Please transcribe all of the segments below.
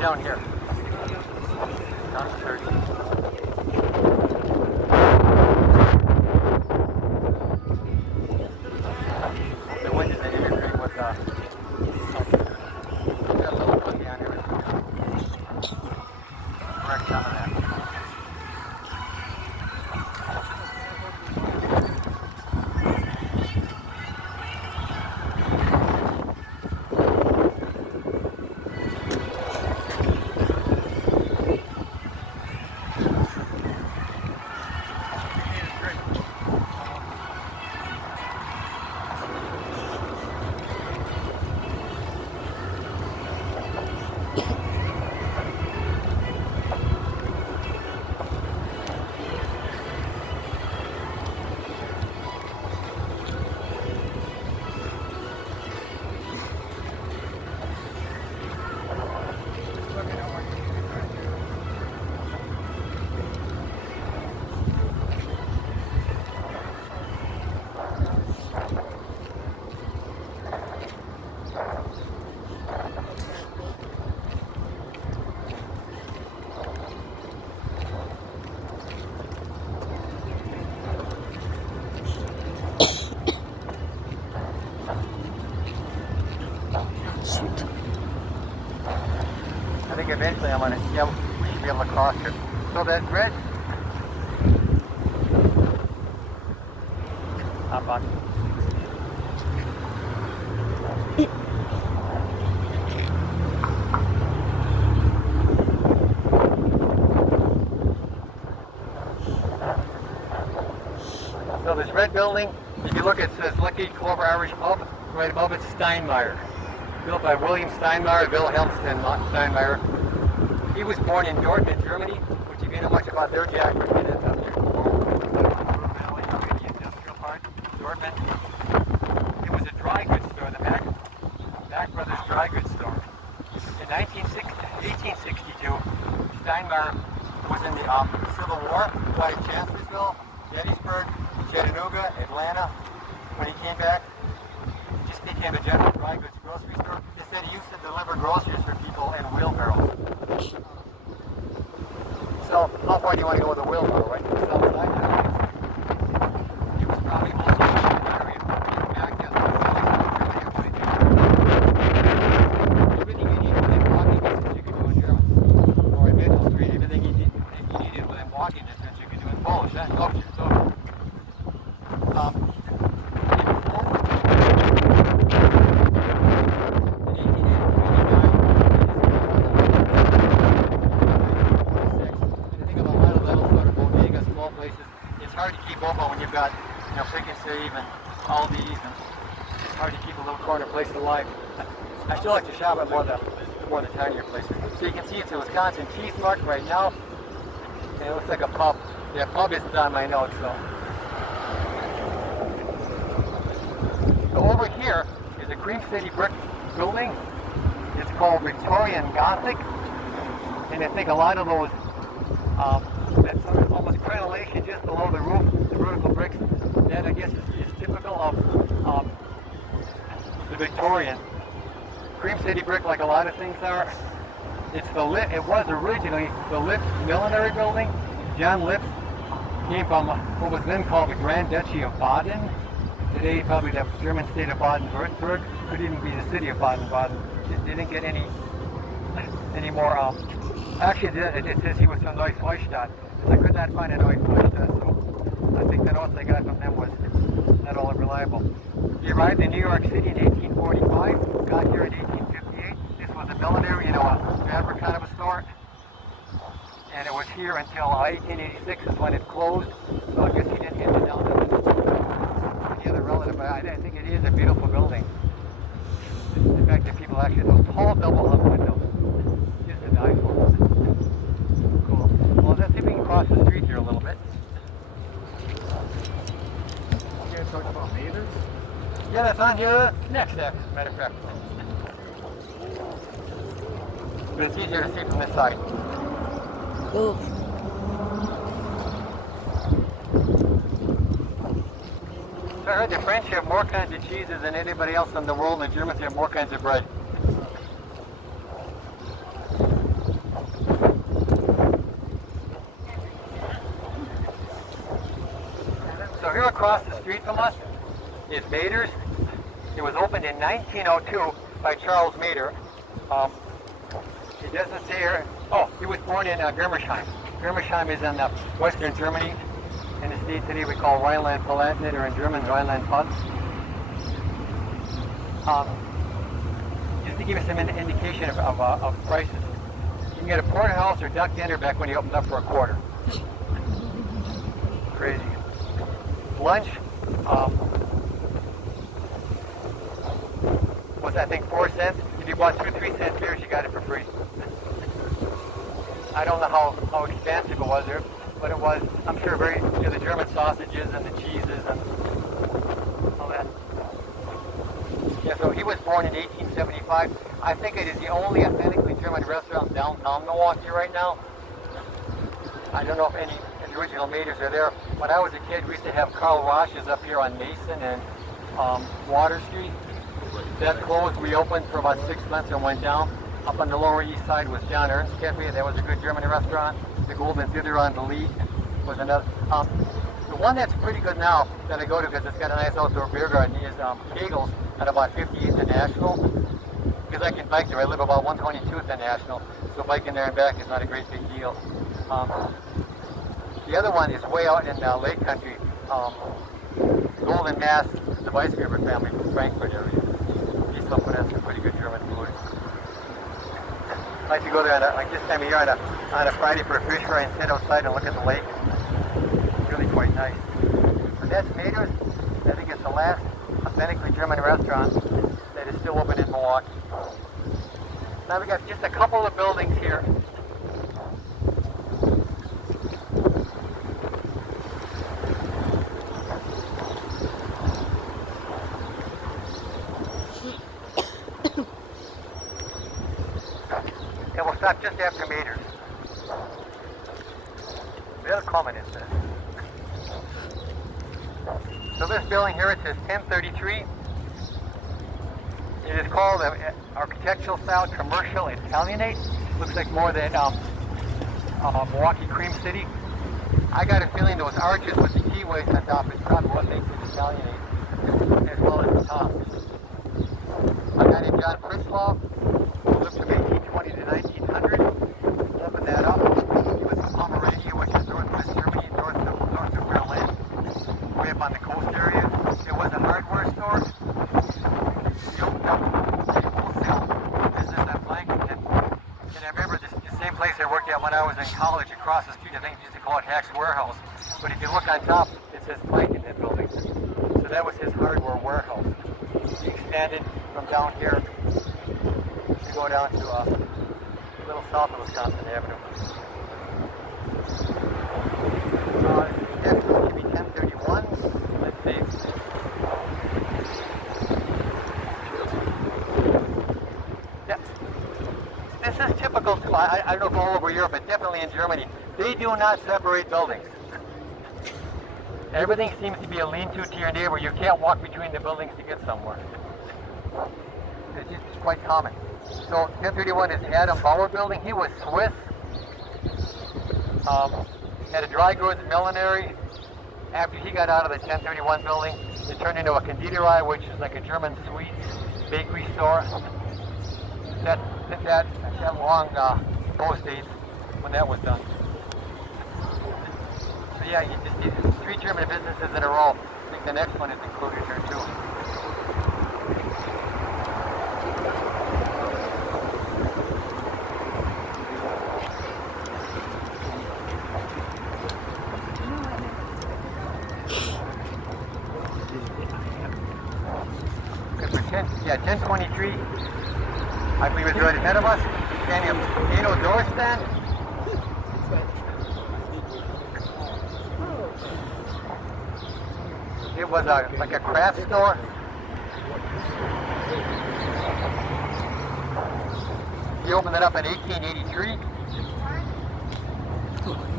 down here. Down the church. The wind is interfering with got a little fuzzy on here. Correct some of that. I think eventually I'm gonna, yeah, we should be able to cross it. So that red, I'm on. So this red building, if you look, it says Lucky Clover Irish Pub. Right above it's Steinmeier. Built by William Steinmeier, Wilhelm Steinmeier. He was born in Dortmund, Germany, which if you know much about their geography, that's up near Ruhr Valley, the industrial part, Dortmund. It was a dry goods store, the Mack Brothers dry goods store. In 1862, Steinmeier was in the Civil War, fought at Chancellorsville, Gettysburg, Chattanooga, Atlanta. When he came back, he just became a general dry goods grocery store. He said he used to deliver groceries for people in wheelbarrows. So, how far do you want to go with a wheelbarrow, right? To the south side now. It was probably most of the area. Back then, everything you needed within walking distance you could do in German. Or in Mitchell Street, everything you needed within walking distance you could do in Polish. That's culture. So, when you've got, Pick and Save and Aldi's, and it's hard to keep a little corner place alive. I still like to shop at more the tinier places. So you can see it's a Wisconsin Cheese Mart right now, and it looks like a pub. Yeah, pub isn't on my notes, so. So over here is a Cream City brick building. It's called Victorian Gothic, and I think a lot of those that's almost crenellation just below the roof, the vertical bricks. That I guess is typical of the Victorian. Cream City brick, like a lot of things are. It was originally the Lips Millinery Building. John Lips came from what was then called the Grand Duchy of Baden. Today, probably the German state of Baden-Württemberg. Could even be the city of Baden-Baden. It didn't get any more. Actually, it says he was from Neuschwanstein. I could not find a Neuschwanstein, so I think the notes I got from them was not all reliable. He arrived in New York City in 1845, got here in 1858. This was a millinery, a fabric kind of a store. And it was here until 1886 is when it closed. So I guess he didn't get it down to any other relative, but I think it is a beautiful building. In fact, if people actually, those tall double-hung windows, just a die for. Cool. Well, let's see if we can cross the street here a little bit. You guys talking about meters? Yeah, that's on here next, matter of fact. But it's easier to see from this side. Ooh. So I heard the French have more kinds of cheeses than anybody else in the world, and the Germans have more kinds of bread. across the street from us is Mader's. It was opened in 1902 by Charles Mader. It doesn't say here. Oh, he was born in Germersheim. Germersheim is in western Germany. In the state today we call Rhineland-Palatinate, or in German Rhineland-Pfalz. Just to give you some indication of prices. You can get a porterhouse or duck dinner back when he opens up for a quarter. Crazy. Lunch was, I think, 4 cents. If you bought 2-3 cent beers, you got it for free. I don't know how expensive it was there, but it was, I'm sure, very, the German sausages and the cheeses and all that. Yeah, so he was born in 1875. I think it is the only authentically German restaurant downtown Milwaukee right now. I don't know if any of the original Maders are there. When I was a kid, we used to have Carl Rosch's up here on Mason and Water Street. That closed. We opened for about 6 months and went down. Up on the Lower East Side was John Ernst Cafe. That was a good German restaurant. The Golden Thither on the Lead was another. The one that's pretty good now that I go to because it's got a nice outdoor beer garden is Kegel's at about 58th and National. Because I can bike there. I live about 122th and National, so biking there and back is not a great big deal. The other one is way out in Lake Country. Golden Mass, the Weisgerber family from Frankfurt area. These people have some pretty good German food. I like to go there like this time of year on a Friday for a fish fry and sit outside and look at the lake. It's really quite nice. But that's Mader's. I think it's the last authentically German restaurant that is still open in Milwaukee. Now we got just a couple of buildings here. And we'll stop just after Mader's. Willkommen is this. So this building here, it says 1033. It is called architectural style commercial Italianate. Looks like more than Milwaukee Cream City. I got a feeling those arches with the keyways on top is probably what makes it Italianate, as well as the top. A guy named John Prislav, who lived from 1820 to 1900, opened that up. He was from Pomerania, which is northwest Germany, north of Berlin, way up on the coast area. It was a hardware store. He opened up a wholesale business on Blankenton. And I remember the same place I worked at when I was in college across the street. I think they used to call it Hack's Warehouse. But if you look on top, it says Blankenton Building. So that was his hardware warehouse. He expanded from down here to go down to a little south of Wisconsin Avenue. Next one should be 1031. Let's see. Yeah. This is typical too. I don't know if all over Europe, but definitely in Germany. They do not separate buildings. Everything seems to be a lean-to to your neighbor. You can't walk between the buildings to get somewhere. It's quite common. So 1031 is Adam Bauer building. He was Swiss. Had a dry goods millinery. After he got out of the 1031 building, it turned into a Konditorei, which is like a German sweet bakery store. That long those days when that was done. So yeah, you just need 3 German businesses in a row. I think the next one is included here too. Yeah, 1023. I believe it's right ahead of us. Daniel, door stand. It was like a craft store. He opened it up in 1883.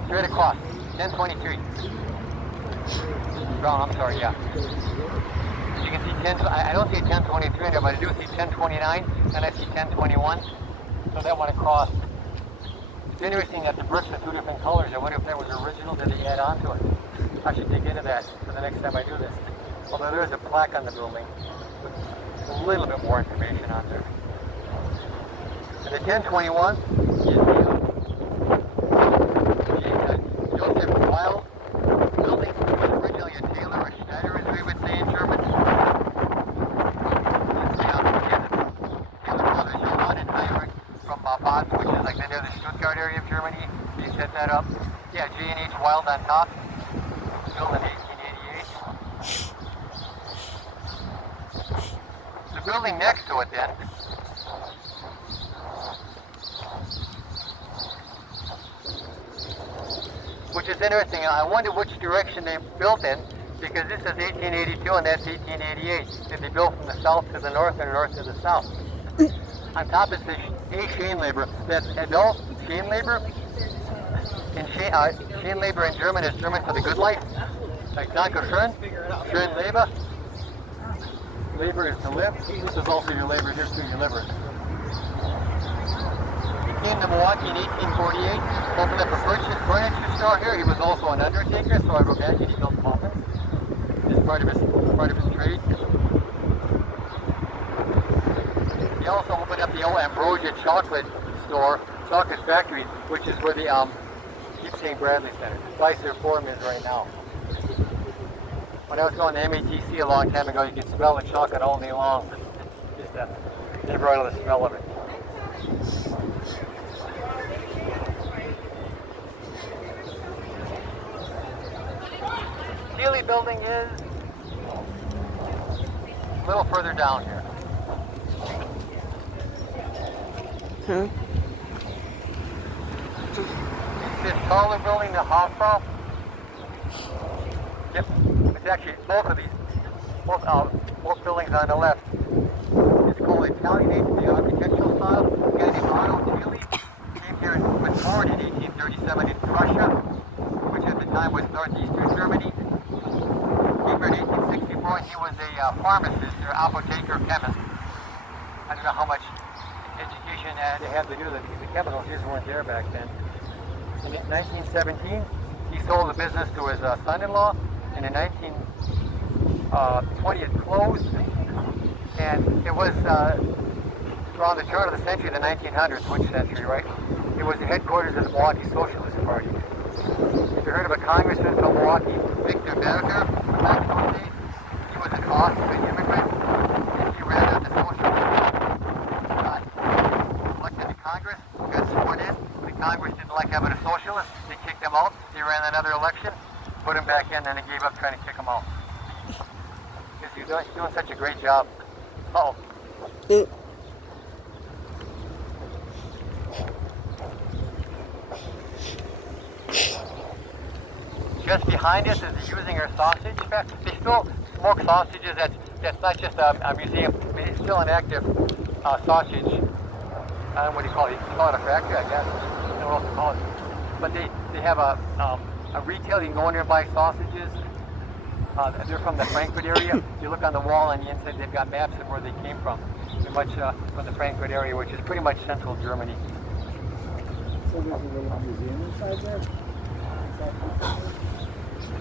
Straight across, 1023. Brown, I'm sorry, yeah. You can see 10, I don't see 1023 in there, but I do see 1029, and I see 1021. So that went across. It's interesting that the bricks are 2 different colors. I wonder if that was original, did they add on to it? I should dig into that for the next time I do this. Although there is a plaque on the building with a little bit more information on there. And the 1021 is the Joseph Weil building. It was originally a Taylor or Schneider, as we would say in German. Taylor brothers, Johann and Heinrich from Baden, which is like near the Stuttgart area of Germany. They set that up. Yeah, J&H Wild on top. Built in 1888. The building next to it then which is interesting. I wonder which direction they built in, because this is 1882 and that's 1888. Did they build from the south to the north or north to the south? On top it says A. Schönleber. That's Adolf Schönleber. And Schönleber in German is German for the good life. Like Danke schön, schön Leben. Labor is to live. This is also your labor, here's to your liver. He came to Milwaukee in 1848, opened up a furniture store here. He was also an undertaker, so I wrote back and he built coffins. It's part of his trade. He also opened up the old Ambrosia chocolate factory, which is where the keep saying Bradley Center. Spicer Forum is right now. When I was going to MATC a long time ago, you could smell the chocolate all day long. Just never out of the smell of it. Sealy building is a little further down here. Huh? This taller building, the Hofbräu. Yep, it's actually both of these, both buildings on the left. It's called Italianate, the architectural style. A guy named Otto Sealy came here and was born in 1837 in Prussia, which at the time was northeastern Germany. Came here in 1864 and he was a pharmacist or apotheker chemist. I don't know how much education they had to do that because the chemicals just weren't there back then. In 1917, he sold the business to his son-in-law, and in 1920 it closed, and it was around the turn of the century, the 1900s, which century, right? It was the headquarters of the Milwaukee Socialist Party. Have you heard of a congressman from Milwaukee, Victor Berger, back in those days? He was an Austrian immigrant, and he ran on the Socialist Party. Elected to Congress, got sworn in. The Congress didn't like having a socialist. They kicked him out. He ran another election, put him back in, then he gave up trying to kick him out. Because he's doing such a great job. Oh. Just behind us is the Usinger sausage factory. They still smoke sausages. That's not just a museum. I mean, it's still an active sausage. I don't know what do you call it. You call it a factory, I guess. I don't know what else to call it. But they have a retail. You can go in there and buy sausages. They're from the Frankfurt area. You look on the wall on the inside, they've got maps of where they came from. They're much from the Frankfurt area, which is pretty much central Germany. So there's a little museum inside there?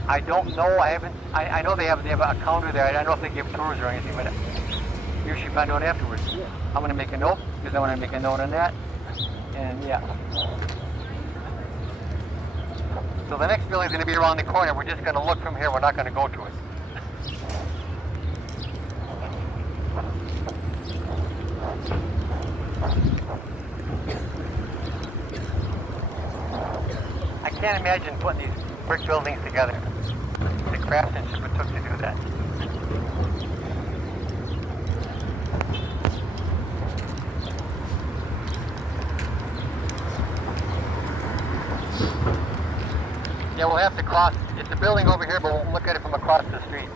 I don't know. I know they have a counter there. I don't know if they give tours or anything, but you should find out afterwards. Yeah. I'm going to make a note because I want to make a note on that. And yeah. So the next building is going to be around the corner. We're just going to look from here. We're not going to go to it. I can't imagine putting these brick buildings together. The craftsmanship it took to do that. Yeah, we'll have to cross. It's a building over here, but we'll look at it from across the street.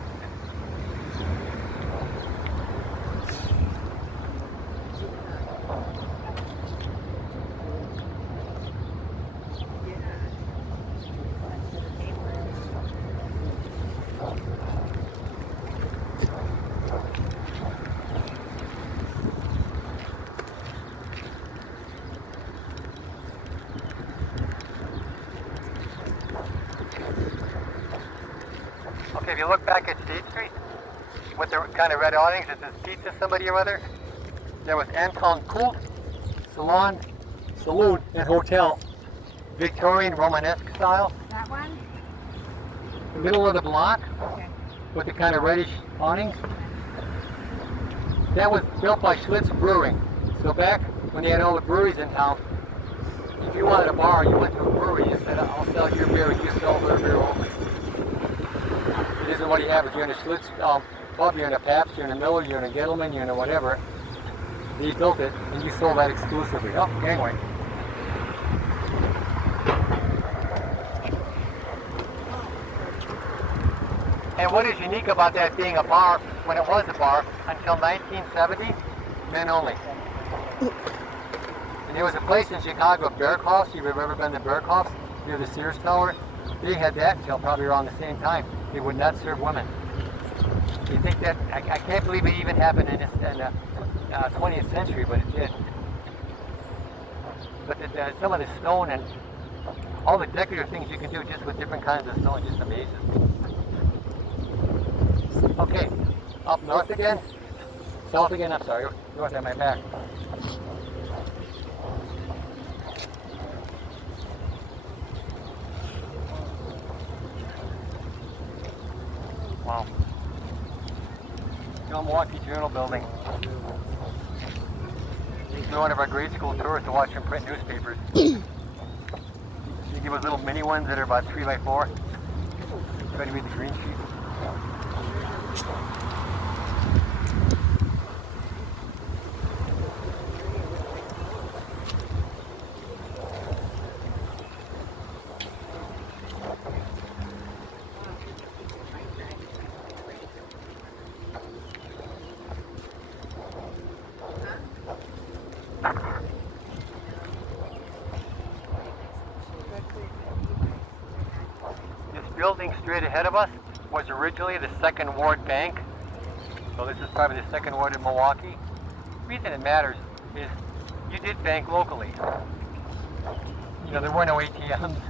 if you look back at State Street, with the kind of red awnings, it says Pizza Somebody or Other. There was Anton Kult, Saloon, and Hotel. Victorian Romanesque style. That one? Middle of the block Okay. with the kind of reddish awnings. That was built by Schlitz Brewing. So back when they had all the breweries in town, if you wanted a bar, you went to a brewery, you said, I'll sell your beer, and you sell their beer only. It isn't what you have. If you're in a Schlitz pub, you're in a Pabst, you're in a Miller, you're in a Gettleman, you're in a whatever. They built it, and you sold that exclusively. Oh, gangway. And what is unique about that being a bar, when it was a bar, until 1970, men only. And there was a place in Chicago, Berghoff's. You've ever been to Berghoff's near the Sears Tower? They had that until probably around the same time. They would not serve women. You think that? I can't believe it even happened in the 20th century, but it did. But some of the stone and all the decorative things you can do just with different kinds of stone just amazes me. Okay, up north again. South again, I'm sorry. North at my back. Wow. Milwaukee Journal building. These are one of our grade school tours to watch them print newspapers. You give us little mini ones that are about 3 by 4. Try to read the green sheet. Building straight ahead of us was originally the Second Ward Bank. So this is probably the Second Ward in Milwaukee. The reason it matters is you did bank locally. You know, there were no ATMs,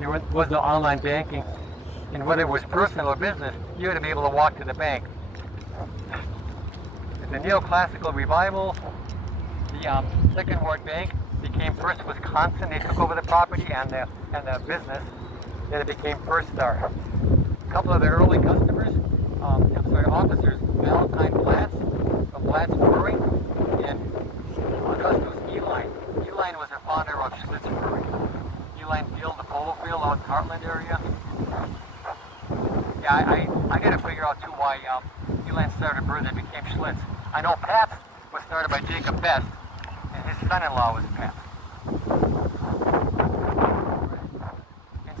there was no online banking, and whether it was personal or business, you had to be able to walk to the bank. The neoclassical revival, the Second Ward Bank became First Wisconsin. They took over the property and the business. Then it became First Star. A couple of the early customers, officers, Valentine Blatz from Blatz Brewing, and Augustus Eline. Eline was the founder of Schlitz Brewing. Eline Field, the polo field out in Heartland area. Yeah, I got to figure out too why Eline started a brewery that became Schlitz. I know Pabst was started by Jacob Best, and his son-in-law was Pabst.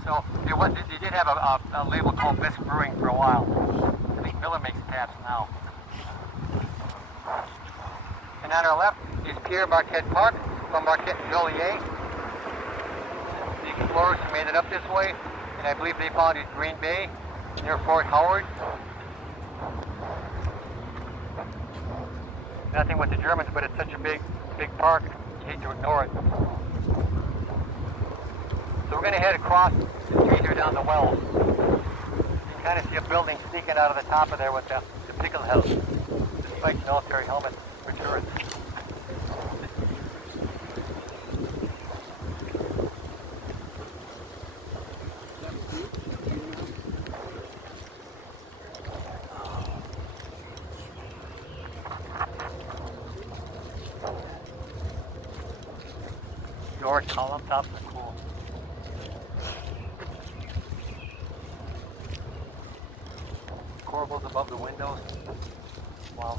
So they did have a label called Best Brewing for a while. I think Miller makes Pabst now. And on our left is Pierre Marquette Park from Marquette and Joliet. The explorers who made it up this way, and I believe they found it Green Bay near Fort Howard. Nothing with the Germans, but it's such a big park, you hate to ignore it. So we're going to head across the street here down the Wells. You can kind of see a building sneaking out of the top of there with the pickle house. The spiked military helmet for tourists. George column tops are cool. Corbels above the windows. Wow.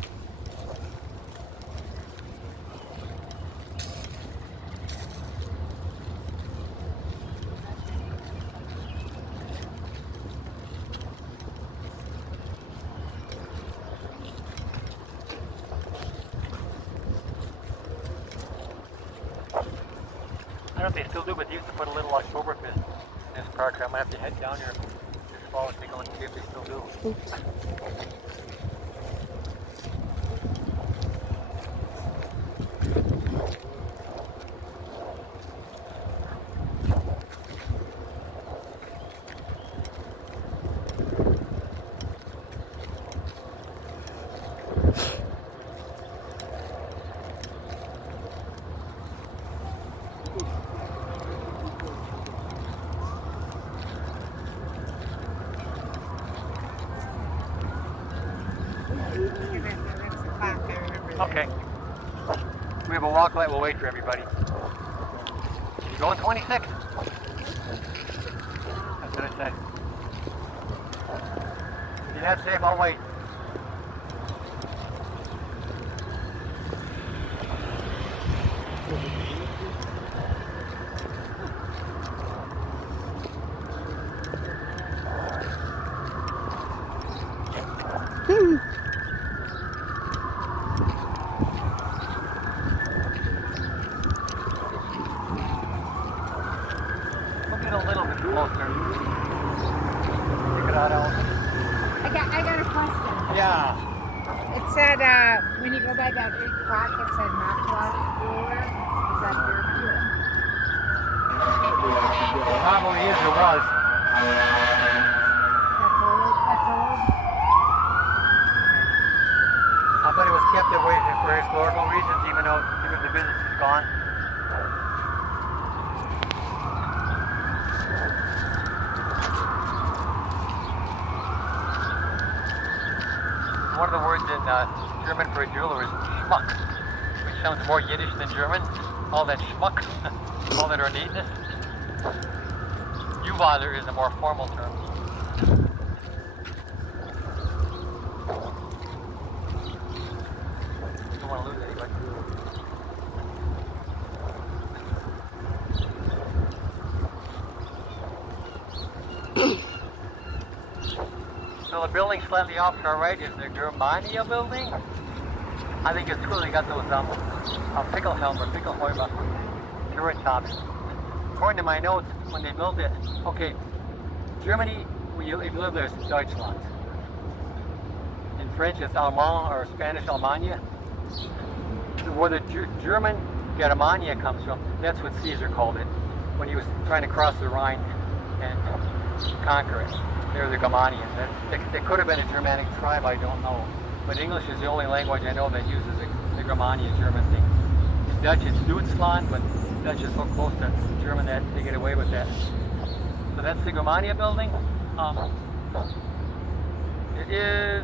I don't know if they still do, but they used to put a little Oktoberfest in this park. I might have to head down here this fall and take a look and see if they still do. Oops. Okay. We have a walk light. We'll wait for everybody. You going 26? That's what it said. If you're not safe, I'll wait. We'll get a little bit closer. Check it out, Ellen. I got a question. Yeah. It said when you go by that big clock, it said not cooler. Is that your view? Probably is or was. That's old. That's old. I bet it was kept that way for historical reasons, even though the business is gone. One of the words in German for a jeweler is schmuck, which sounds more Yiddish than German. All that schmuck, all that ornateness. Juwelier is a more formal term. Don't want to lose anybody. So the building slightly off to our right is the Germania building. I think it's cool they got those Pickelhelm or Pickelhäuser turret tops. According to my notes, when they built it, okay, Germany, if you live there, it's Deutschland. In French, it's Allemand or Spanish Allemagne. Where the German Germania comes from, that's what Caesar called it when he was trying to cross the Rhine and conquer it. They're the Germanians. They could have been a Germanic tribe, I don't know. But English is the only language I know that uses the Germania German thing. In Dutch, it's Duitsland, but Dutch is so close to German that they get away with that. So that's the Germania building. It is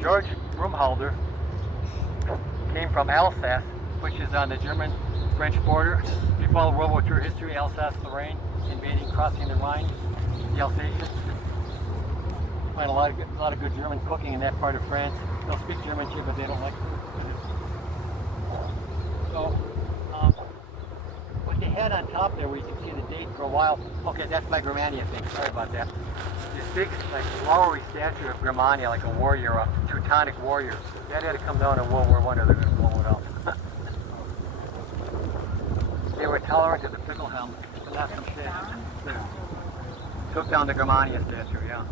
George Rumhalder came from Alsace, which is on the German-French border. If you follow World War II history, Alsace-Lorraine, invading, crossing the Rhine, the Alsatians. Find a lot of good German cooking in that part of France. They'll speak German too, but they don't like it. So, what they had on top there, where you can see the date for a while. Okay, that's my Germania thing. Sorry about that. This big, like, flowery statue of Germania, like a warrior, a Teutonic warrior. That had to come down in World War I, or they're going to blow it up. They were tolerant of the Pickelhelm, but not some shit. Yeah. Took down the Germania statue, yeah.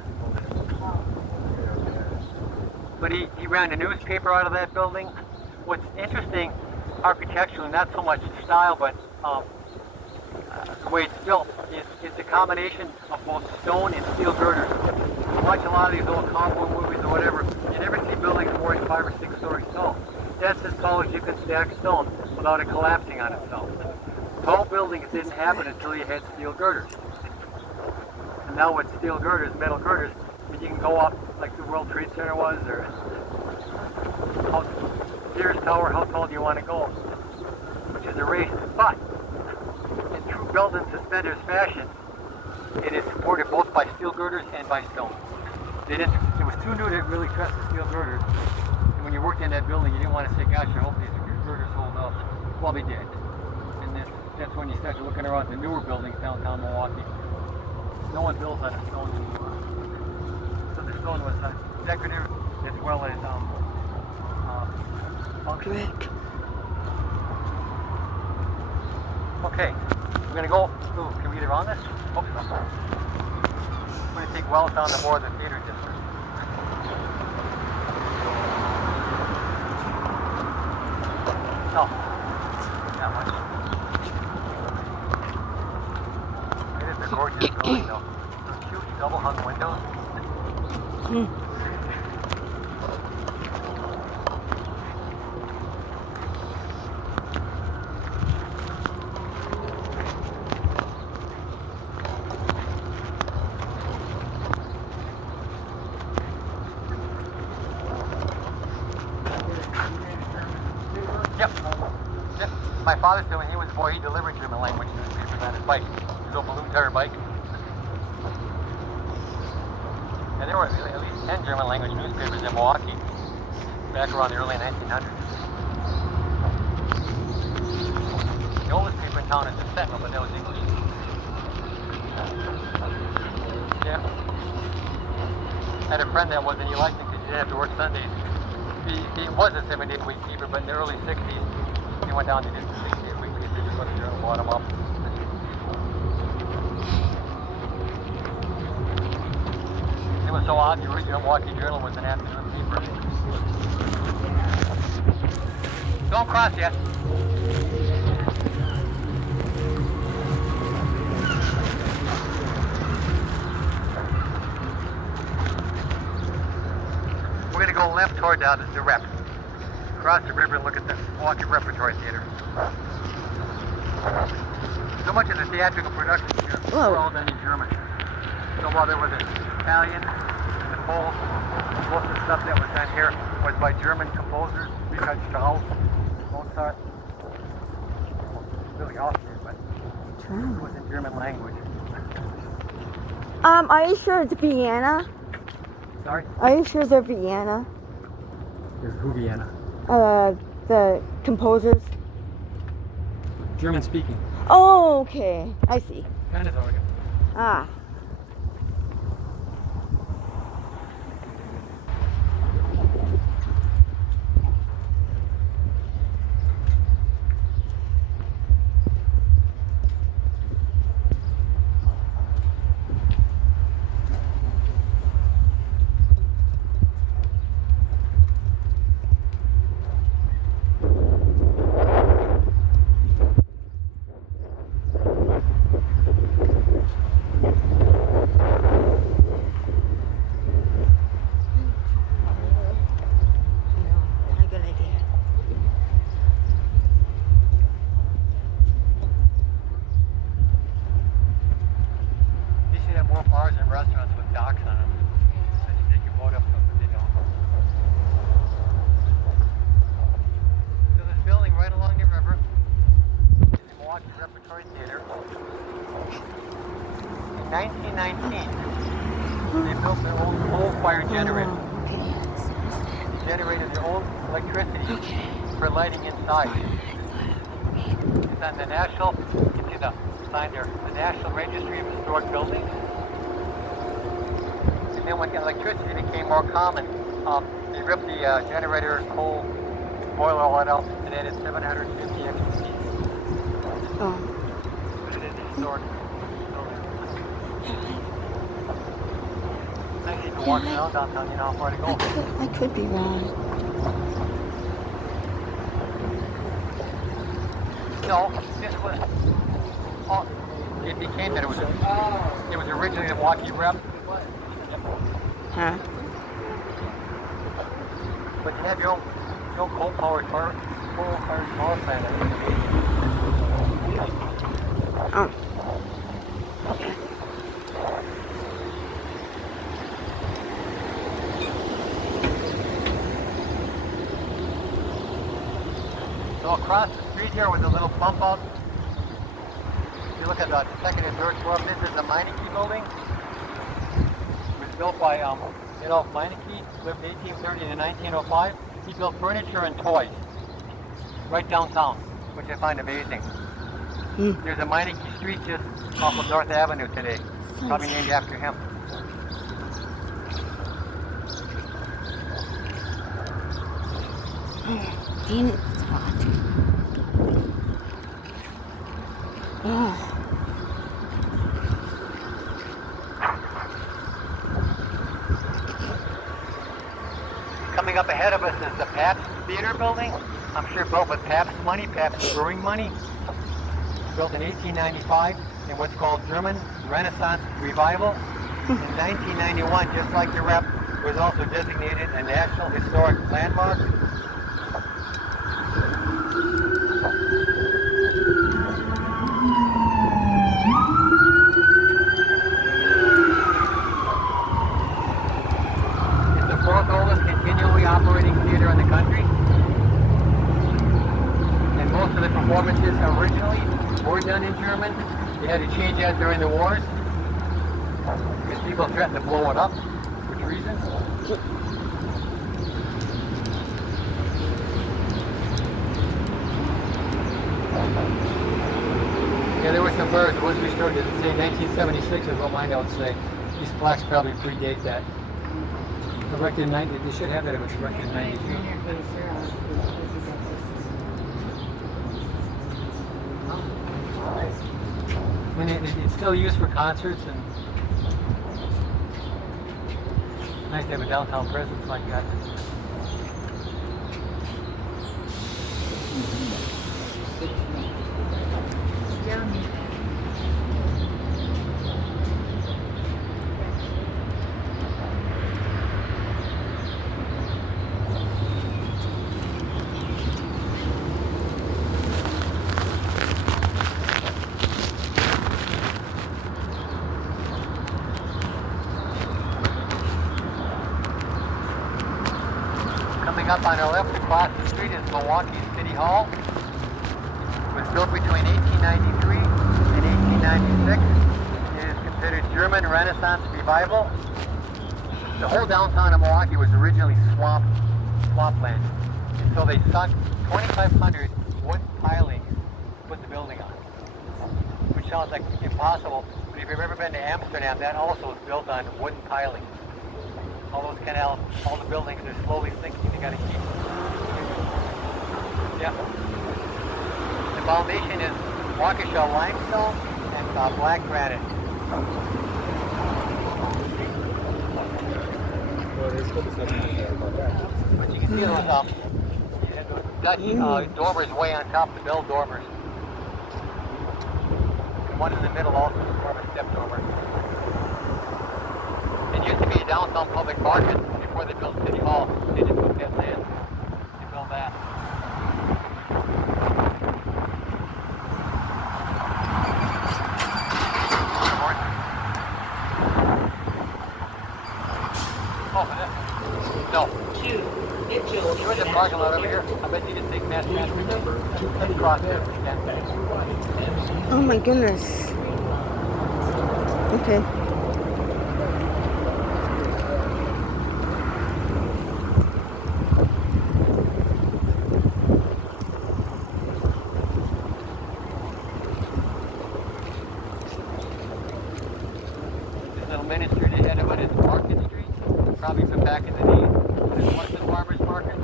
But he ran a newspaper out of that building. What's interesting, architecturally, not so much style, but the way it's built, it's a combination of both stone and steel girders. You watch a lot of these old cowboy movies or whatever, you never see buildings more than 5 or 6 stories tall. That's as tall as you can stack stone without it collapsing on itself. Tall buildings didn't happen until you had steel girders. And now with steel girders, metal girders, you can go up like the World Trade Center was, or Sears Tower, how tall do you want to go? Which is a race. But in true belt and suspenders fashion, it is supported both by steel girders and by stone. It was too new to really trust the steel girders. And when you worked in that building, you didn't want to say, gosh, I hope these girders hold up. Well, they did. And that's when you started looking around the newer buildings downtown Milwaukee. No one builds on a stone anymore. So the stone was decorative as well as functional. Okay, we're going to go. Ooh, can we get around this? Hope so. We're going to take Wells down to more of the theater district. No, not much. It is a gorgeous building, though. Those cute double-hung windows. Yep. Yep. My father said when he was a boy, he delivered German language newspapers on his bike. His old balloon tire bike. And there were at least 10 German language newspapers in Milwaukee back around the early 1900s. The oldest paper in town is the Sentinel, but that was English. Yeah. I had a friend that wasn't elected because he didn't have to work Sundays. He was a 7-day-a-week keeper, but in the early 60s, he went down to just 6-day-a-week because they just let the journal bought him up. It was so odd, the original Milwaukee Journal was an afternoon paper. Don't cross yet. We're going to go left toward the rep. Cross the river and look at the Milwaukee Repertory Theater. So much of the theatrical production here were all done in German. So while there was the Italian, the Polish, most of the stuff that was done here was by German composers, Richard Strauss, Mozart. Really Austrian, but it was in German language. Are you sure it's Vienna? Sorry? Are you sure they're Vienna? Who Vienna? The composers. German speaking. Oh, okay. I see. Kind of organ. Ah. Bars and restaurants with docks on them. So you take your boat up, but they don't. So this building right along the river is the Milwaukee Repertory Theater. In 1919, they built their own coal-fired generator. They generated their own electricity for lighting inside. It's on the National, you can see the sign there, the National Registry of Historic Buildings. And then when electricity became more common, they ripped the generator, coal, boiler, all that out, and added 750 extra feet. Oh. Put it in the historic building. Nice you can walk around downtown, you know how far to go. I could be wrong. No, this was, it became that it was originally the Milwaukee Rep. Huh? But you have your own coal-fired power plant. Oh. Okay. So across the street here with a little bump out, if you look at the second and third floor, this is the Meineke building. It was built by Adolf Meineke, lived 1830 to 1905. He built furniture and toys right downtown, which I find amazing. There's a Meineke Street just off of North Avenue today, probably named after him. Damn it, it's hot. Oh. Coming up ahead of us is the Pabst Theater building. I'm sure built with Pabst money, Pabst brewing money. Built in 1895 in what's called German Renaissance Revival. In 1991, just like the Rep, was also designated a National Historic Landmark. It's the fourth oldest continually operating theater in the country. most of the performances originally were done in German. They had to change that during the wars because people threatened to blow it up. Which reasons? Yeah, there were some birds. It was restored to say 1976 is what my notes say. These plaques probably predate that. Erected in 90, they should have that if it's erected in 92. And it's still used for concerts, and nice to have a downtown presence like that. Still neat. Coming up on our left across the street is Milwaukee City Hall. It was built between 1893 and 1896. It is considered German Renaissance Revival. The whole downtown of Milwaukee was originally swampland. And so they sunk 2,500 wood pilings to put the building on. Which sounds like impossible, but if you've ever been to Amsterdam, that also is built on wooden pilings. All those canals, all the buildings are slowly sinking. You gotta keep. Yeah. The foundation is Waukesha limestone and black granite. But you can see those Dutch dormers way on top, the bell dormers. And one in the middle also is more of a step dormer. It used to be a downtown public market before they built City Hall. They just took that land. They built that. Oh, for that? No. You're in the parking lot over here. I bet you can take mass transportation. Let's cross there. Oh my goodness. Okay. Street ahead of it is Market Street, probably from back in the day. But it's once the farmer's market.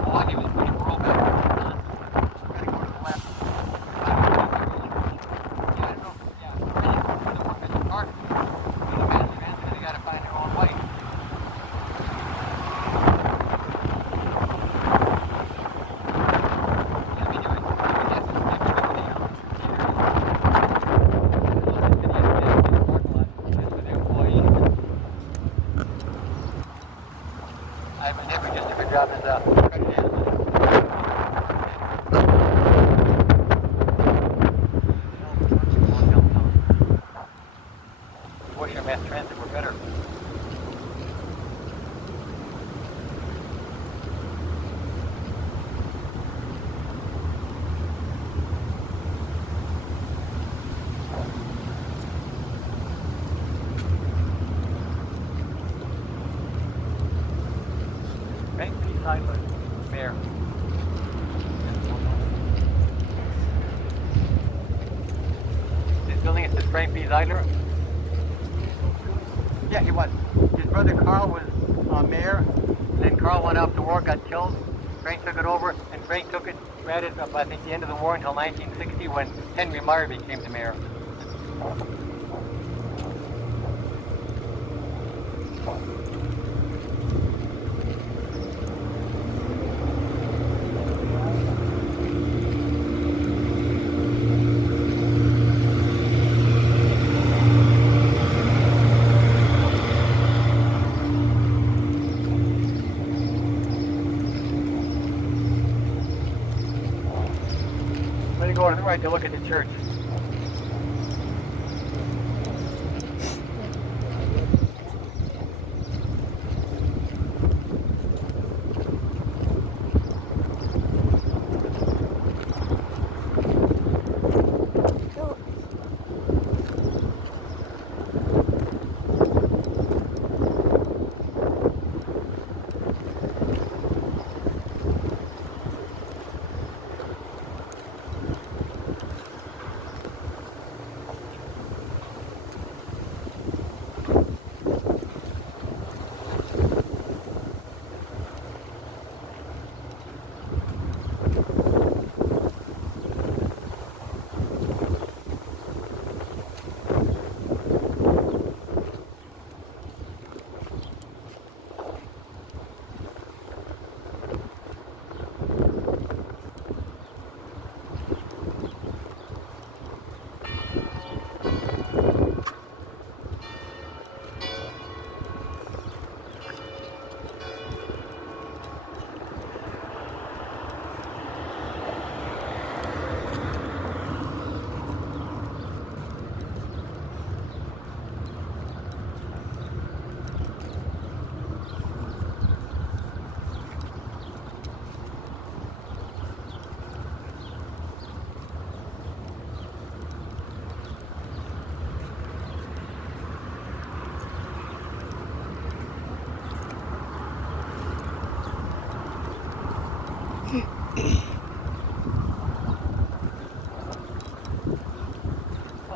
Milwaukee was pretty rural back then. Gotta go to the left. Yeah, I know. Yeah, the Workers' Park. The massive ends, they gotta find their own way. Job is wish our mass transit were better. Frank P. Seidler, Mayor. This building, it says Frank P. Seidler. Yeah, he was. His brother Carl was mayor. Then Carl went out to war, got killed. Frank took it over, and Frank took it, ran it up, I think, the end of the war until 1960 when Henry Meyer became the mayor. Go to the right to look at the church.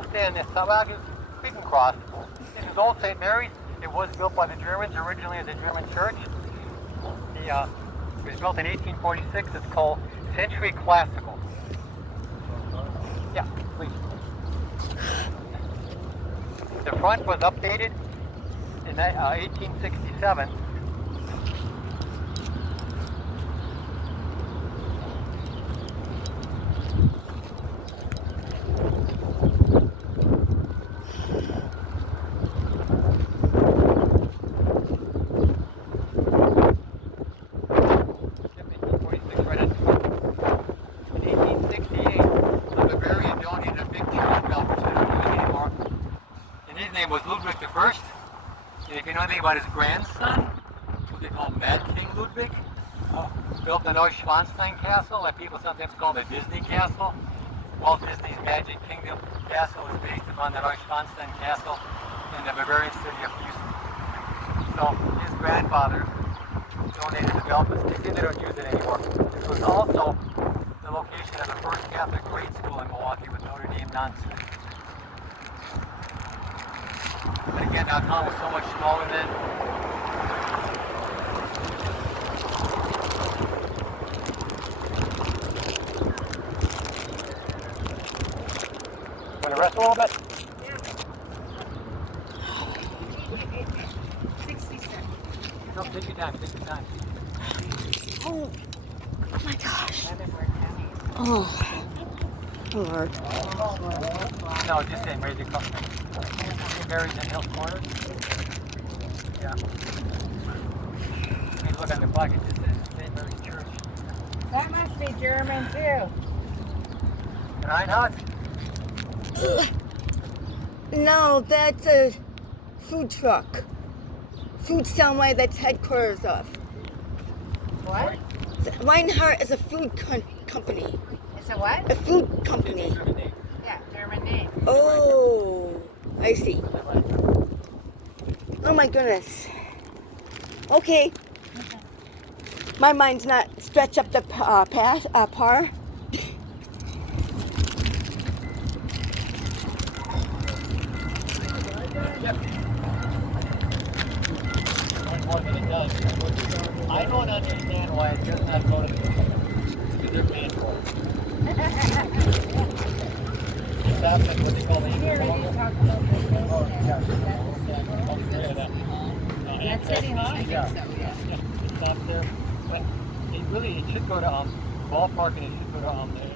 stand this. We can cross. This is Old St. Mary's. It was built by the Germans originally as a German church. It was built in 1846. It's called Century Classical. Yeah, please. The front was updated in 1867. Was Ludwig the First, and if you know anything about his grandson, who they call Mad King Ludwig, built the Neuschwanstein Castle that people sometimes call the Disney Castle. Walt Disney's Magic Kingdom Castle is based upon the Neuschwanstein Castle in the Bavarian city of Houston. So his grandfather donated the Belfast. They don't use it anymore. This was also the location of the first Catholic grade school in Milwaukee with Notre Dame nuns. But again, downtown was so much smaller then. Want to rest a little bit? Yeah. 60 seconds. No, take your time, take your time. Oh my gosh. Oh, Lord. No, just saying, raise your cup. Mary's in Hills Corners. Yeah. You look on the plaque, it just says St. Mary's Church. That must be German too. Reinhardt? No, that's a food truck. Food somewhere that's headquarters of. What? Reinhardt is a food company. It's a what? A food company. Yeah, German name. Oh, I see. Oh my goodness. Okay. My mind's not stretched up the par. I don't understand why it does not go to the because they're paying for it. It's happening what they call the Here, we can talk about That's City Hall, I think so, yeah. It's up there. But it should go to ballpark and it should go to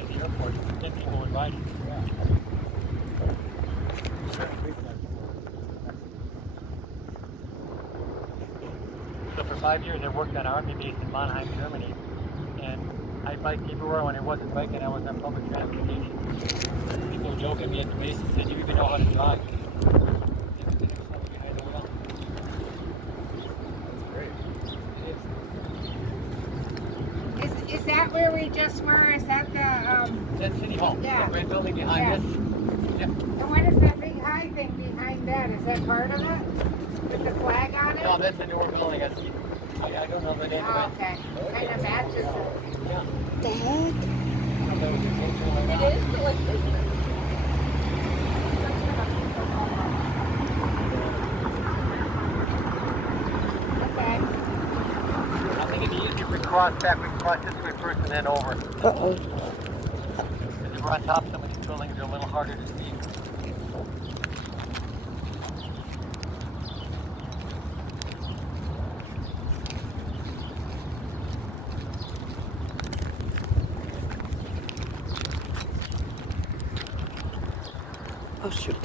the airport. Then people would ride it. So for 5 years I worked on an army base in Mannheim, Germany. And I biked everywhere when I wasn't biking, I was on public transportation. People would joke at me at the base and said, "You even know how to drive." Is that where we just were? Is that the, That's City Hall. Yeah. The red building behind Yeah. us. Yep. And what is that big high thing behind that? Is that part of it? With the flag on it? No, that's a newer building. I don't know the name Oh, of it. okay. Kind of matches it. Yeah. The heck? It is delicious. Okay. I think it'd be easier if we cross back. We can cross this way first and then over. Uh-oh. Because if we're on top of some of these buildings, they're a little harder to see. Oh, shoot.